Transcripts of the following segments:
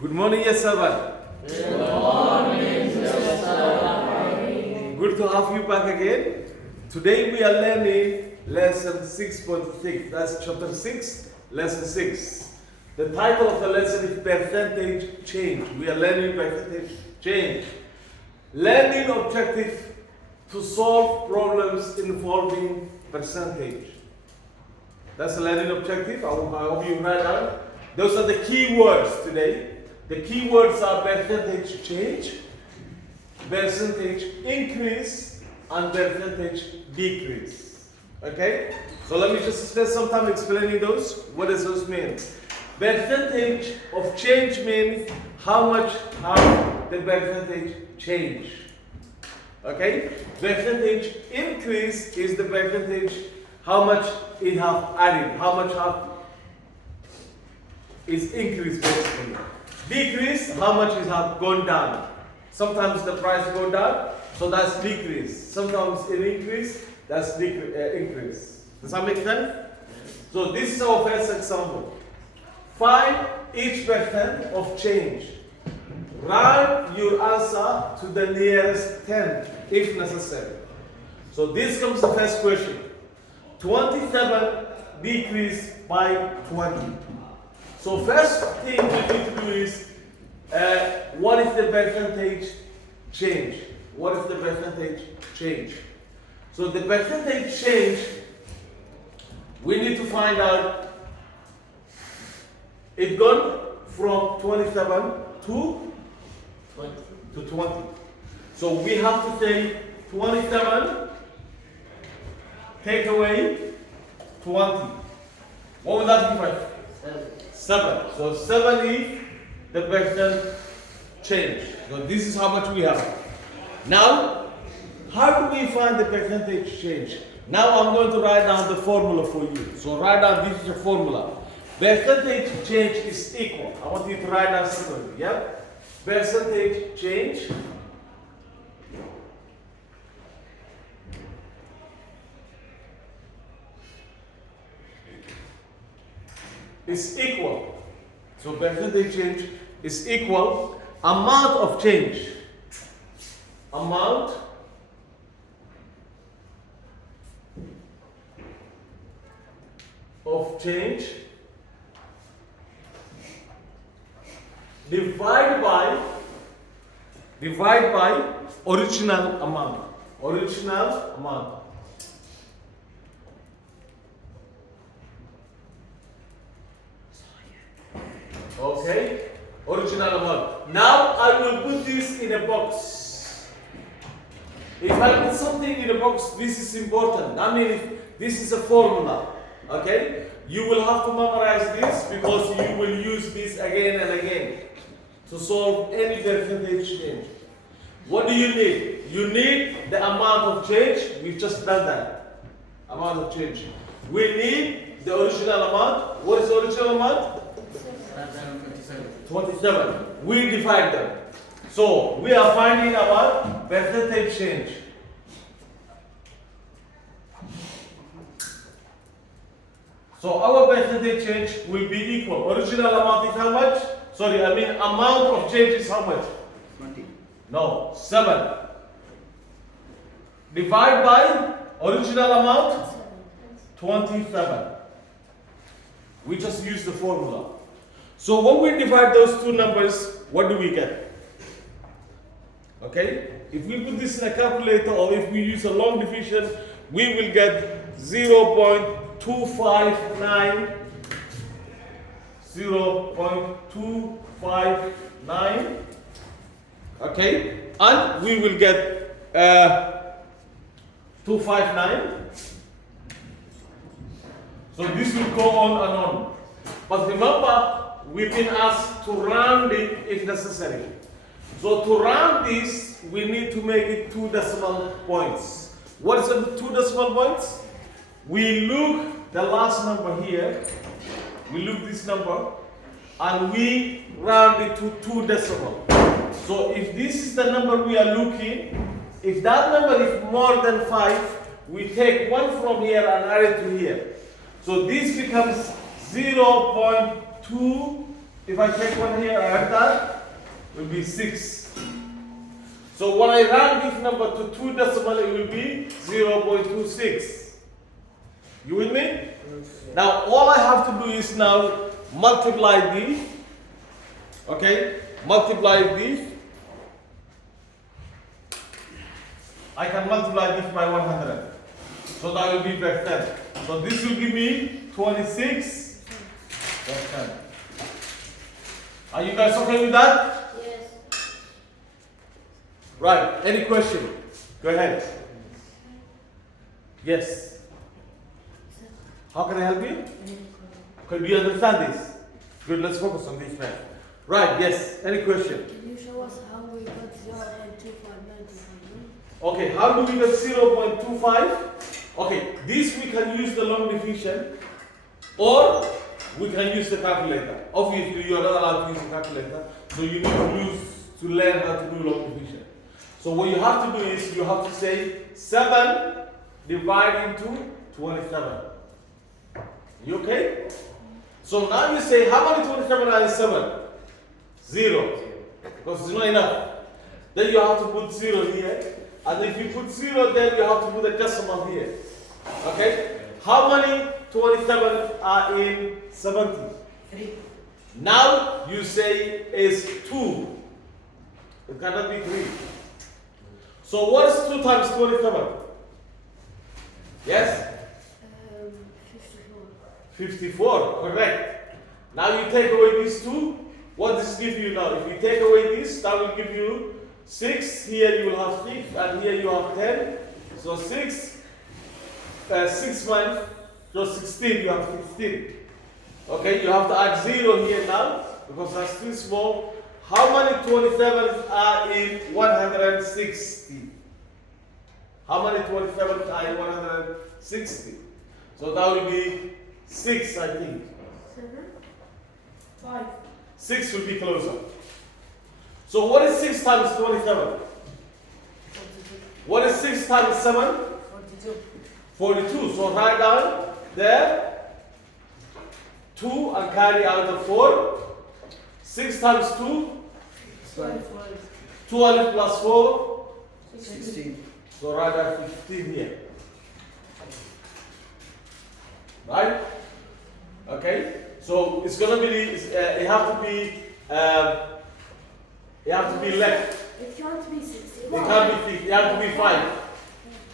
Good morning, yes, Savan. Good morning, Mr. Savan. Good to have you back again. Today we are learning lesson 6.6. That's chapter 6, lesson 6. The title of the lesson is percentage change. We are learning percentage change. Learning objective to solve problems involving percentage. That's the learning objective. I hope you write down. Those are the key words today. The key words are percentage change, percentage increase, and percentage decrease. Okay? So let me just spend some time explaining those. What does those mean? Percentage of change means how much have the percentage change. Okay? Percentage increase is the percentage how much it have added, how much have is increased basically. Decrease, how much it have gone down. Sometimes the price go down, so that's decrease. Sometimes it increase, that's increase. Does that make sense? So this is our first example. Find each percent of change. Write your answer to the nearest 10 if necessary. So this comes the first question. 27 decreased by 20. So first thing we need to do is, what is the percentage change? What is the percentage change? So the percentage change, we need to find out, it's gone from 27 to 20. So we have to say 27 take away 20. What would that be, friend? 7. So 7 is the percent change. So this is how much we have. Now, how do we find the percentage change? Now I'm going to write down the formula for you. So write down, this is a formula. Percentage change is equal. I want you to write down something. Yeah? Percentage change is equal. So percentage change is equal amount of change. Amount of change divide by original amount. Original amount. Okay, original amount. Now I will put this in a box. If I put something in a box, this is important. I mean, this is a formula. Okay, you will have to memorize this because you will use this again and again to solve any percentage change. What do you need? You need the amount of change. We've just done that. Amount of change. We need the original amount. What is the original amount? 27. We divide them. So we are finding our percentage change. So our percentage change will be equal. Original amount is how much? Sorry, I mean amount of change is how much? 20. No, 7. Divide by original amount? 27. We just use the formula. So when we divide those two numbers, what do we get? Okay? If we put this in a calculator or if we use a long division, we will get 0.259. 0.259. Okay? And we will get 259. So this will go on and on. But remember, we've been asked to round it if necessary. So to round this, we need to make it 2 decimal points. What is the 2 decimal points? We look the last number here. We look this number and we round it to 2 decimal. So if this is the number we are looking, if that number is more than 5, we take 1 from here and add it to here. So this becomes 0.2 if I take one here, I add that, will be 6. So when I round this number to 2 decimal, it will be 0.26. You with me? Now all I have to do is now multiply these. Okay? Multiply these. I can multiply this by 100. So that will be by 10. So this will give me 26 by 10. Are you guys okay with that? Yes. Right. Any question? Go ahead. Yes. How can I help you? Can you understand this? Good. Let's focus on this now. Right. Yes. Any question? Can you show us how we got 0.259? Okay. How do we get 0.25? Okay. This we can use the long division, or we can use the calculator. Obviously, you are not allowed to use the calculator, so you need to learn how to do long division. So what you have to do is you have to say 7 divided into 27. You okay? So now you say how many 27 are in 7? 0. Because it's not enough. Then you have to put 0 here. And if you put 0 there, you have to put a decimal here. Okay? How many 27 are in 70? 3. Now you say is 2. It cannot be 3. So what is 2 times 27? Yes? 54. 54, correct. Now you take away these 2. What does this give you now? If you take away this, that will give you 6. Here you will have 6, and here you have 10. So 6 minus, so 16, you have 16. Okay, you have to add 0 here now, because that's too small. How many 27s are in 160? How many 27s are in 160? So that will be 6, I think. 7. 5. 6 will be closer. So what is 6 times 27? 42. What is 6 times 7? 42. 42. So write down there 2 and carry out the 4. 6 times 2? 12 plus 4? 16. So write down 15 here. Right? Okay? So it's gonna be, it have to be left. It can't be 6. It can't be 6, it have to be 5.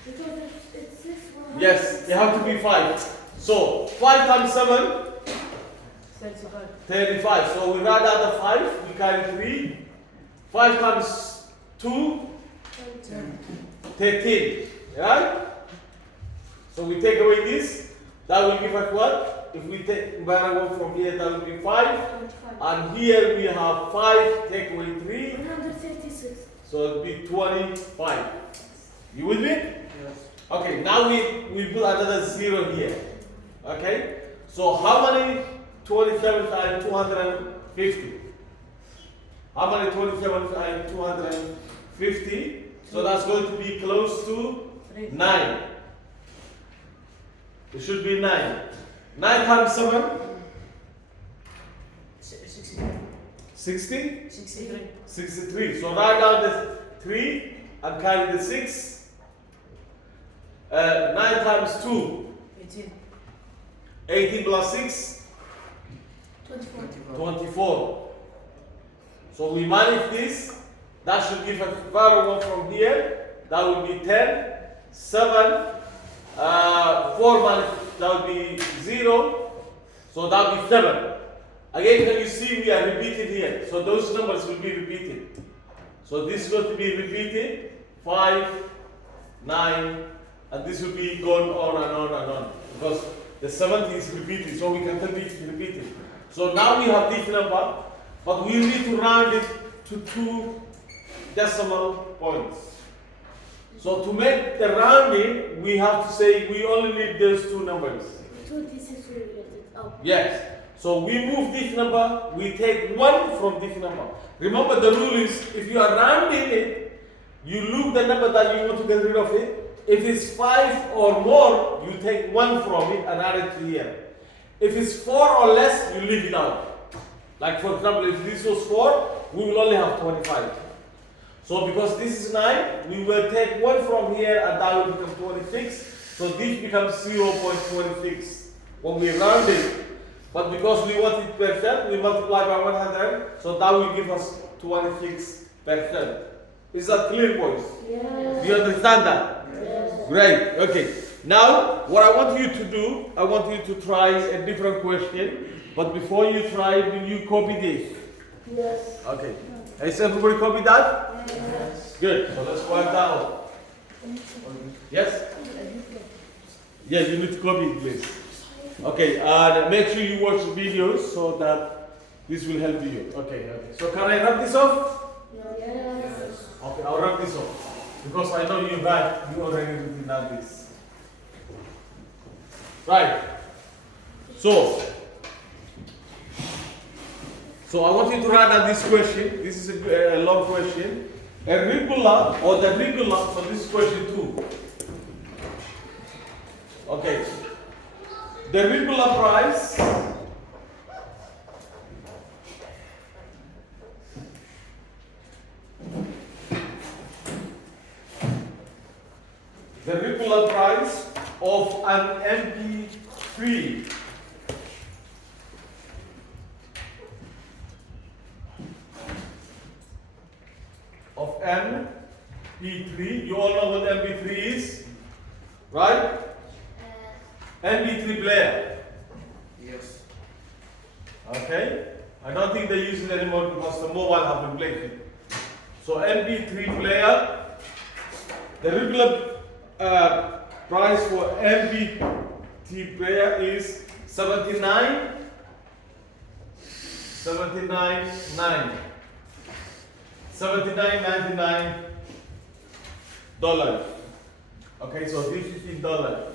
Because it's 6. Yes, it have to be 5. So 5 times 7? 35. 35. So we write out the 5, we carry 3. 5 times 2? 10. 13. Right? So we take away this. That will give us what? If we take one from here, that will be 5. 25. And here we have 5, take away 3. 136. So it will be 25. You with me? Yes. Okay, now we put another 0 here. Okay? So how many 27s are in 250? How many 27s are in 250? So that's going to be close to 9. It should be 9. 9 times 7? 63. 60? 63. 63. So write down the 3 and carry the 6. 9 times 2? 18. 18 plus 6? 24. 24. So we manage this. That should give us value from here. That will be 10. 7. 4 minus, that will be 0. So that will be 7. Again, can you see we are repeated here? So those numbers will be repeated. So this is going to be repeated. 5, 9, and this will be going on and on and on. Because the 70 is repeated, so we can tell it is repeated. So now we have this number, but we need to round it to 2 decimal points. So to make the rounding, we have to say we only need those 2 numbers. 26 related up. Yes. So we move this number, we take 1 from this number. Remember the rule is, if you are rounding it, you look the number that you want to get rid of it. If it's 5 or more, you take 1 from it and add it to here. If it's 4 or less, you leave it out. Like for example, if this was 4, we will only have 25. So because this is 9, we will take 1 from here and that will become 26. So this becomes 0.26 when we round it. But because we want it percent, we multiply by 100. So that will give us 26%. Is that clear, boys? Yes. Do you understand that? Yes. Great. Okay. Now, what I want you to do, I want you to try a different question. But before you try, will you copy this? Yes. Okay. Has everybody copied that? Yes. Good. So let's wipe that out. Yes? Yeah, you need to copy it, please. Okay, and make sure you watch the videos so that this will help you. Okay, okay. So can I wrap this off? Yes. Okay, I'll wrap this off. Because I know you already written down this. Right. So I want you to write down this question. This is a long question. A regular or the regular, so this is question 2. Okay. The regular price of an MP3 you all know what MP3 is, right? MP3 player. Yes. Okay? I don't think they use it anymore because the mobile have replaced it. So MP3 player, the regular price for MP3 player is $79.99. Okay, so this is in dollars.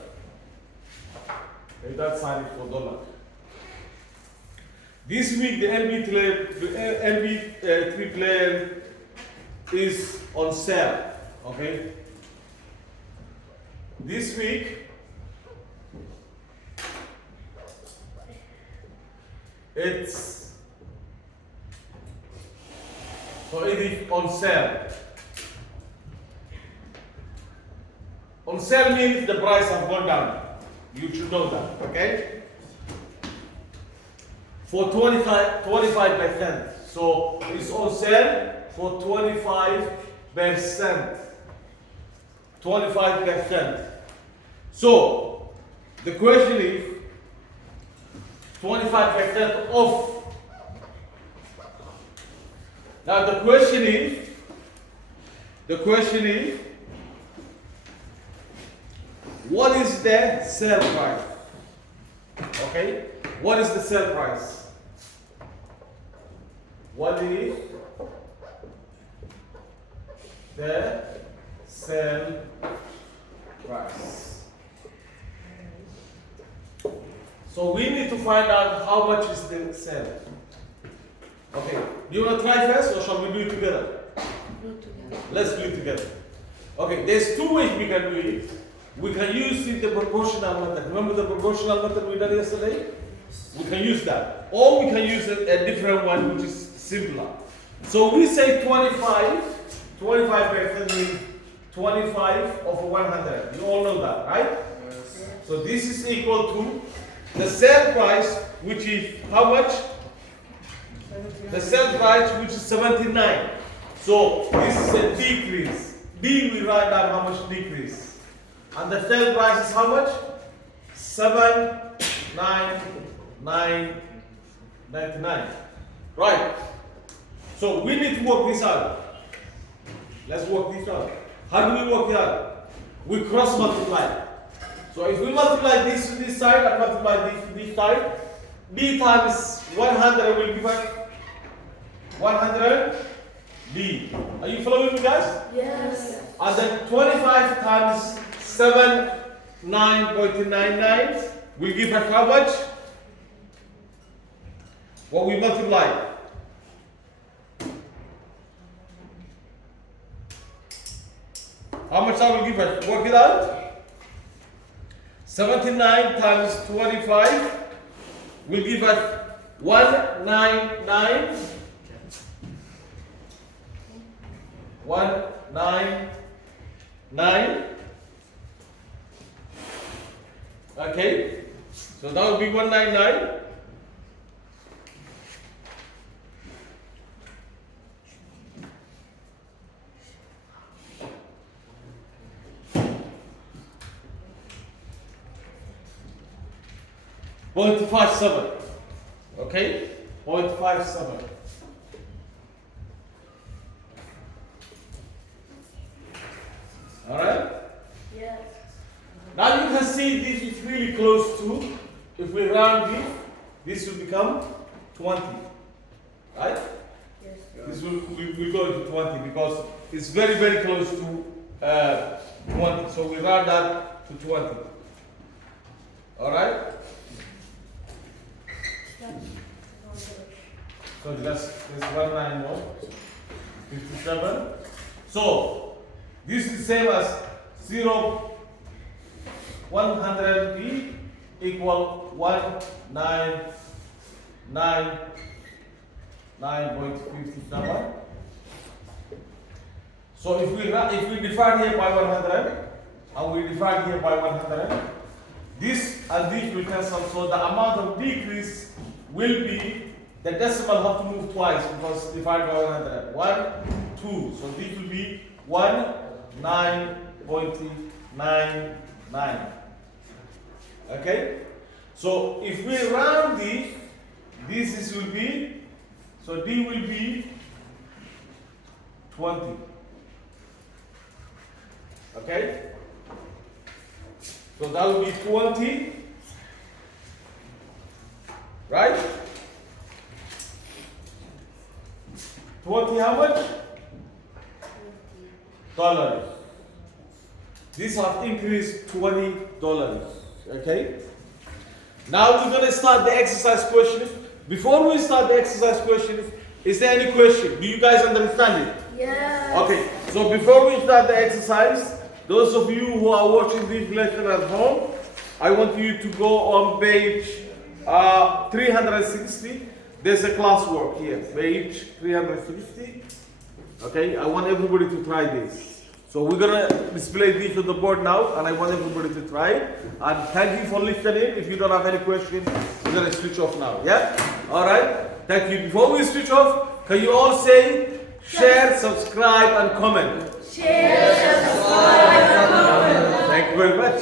Okay, that side is for dollar. This week the MP3 player is on sale. Okay. This week it is on sale. On sale means the price have gone down. You should know that, okay? For 25%. So it's on sale for 25%. 25%. So the question is 25% off. Now the question is what is the sale price? Okay? What is the sale price? What is the sale price? So we need to find out how much is the sale. Okay. Do you want to try first or shall we do it together? Do together. Let's do it together. Okay, there's 2 ways we can do it. We can use the proportional method. Remember the proportional method we did yesterday? We can use that. Or we can use a different one which is simpler. So we say 25% means 25 over 100. You all know that, right? Yes. So this is equal to the sale price, which is how much? The sale price, which is 79. So this is a decrease. D, we write down how much decrease. And the sale price is how much? 7,999. Right. So we need to work this out. Let's work this out. How do we work it out? We cross multiply. So if we multiply this to this side and multiply this to this side, D times 100 will give us 100 D. Are you following me, guys? Yes. And then 25 times 79.99 will give us how much? What we multiply. How much that will give us? Work it out. 79 times 25 will give us 199. 199. Okay, so that would be 199. Point 57. Okay, 0.57. All right. Yes. Now you can see this is really close to. If we round this will become 20. Right? Yes. This will go to 20 because it's very very close to 20. So we round that to 20. All right. So that's 191, 57. So this is the same as 100b equal 199.57. So if we divide here by 100 and we divide here by 100, this and this will cancel. So the amount of decrease will be, the decimal have to move twice because divided by 100. 1, 2. So this will be 19.99. Okay? So if we round this will be, so D will be 20. Okay? So that will be 20. Right? 20 how much? $20. This has increased $20. Okay? Now we're going to start the exercise questions. Before we start the exercise questions, is there any question? Do you guys understand it? Yes. Okay, so before we start the exercise, those of you who are watching this lesson at home, I want you to go on page 360. There's a classwork here, page 360. Okay, I want everybody to try this. So we're gonna display this on the board now, and I want everybody to try it. And thank you for listening. If you don't have any questions, we're gonna switch off now. Yeah? All right. Thank you. Before we switch off, can you all say share, subscribe, and comment? Share, subscribe, and comment. Thank you very much.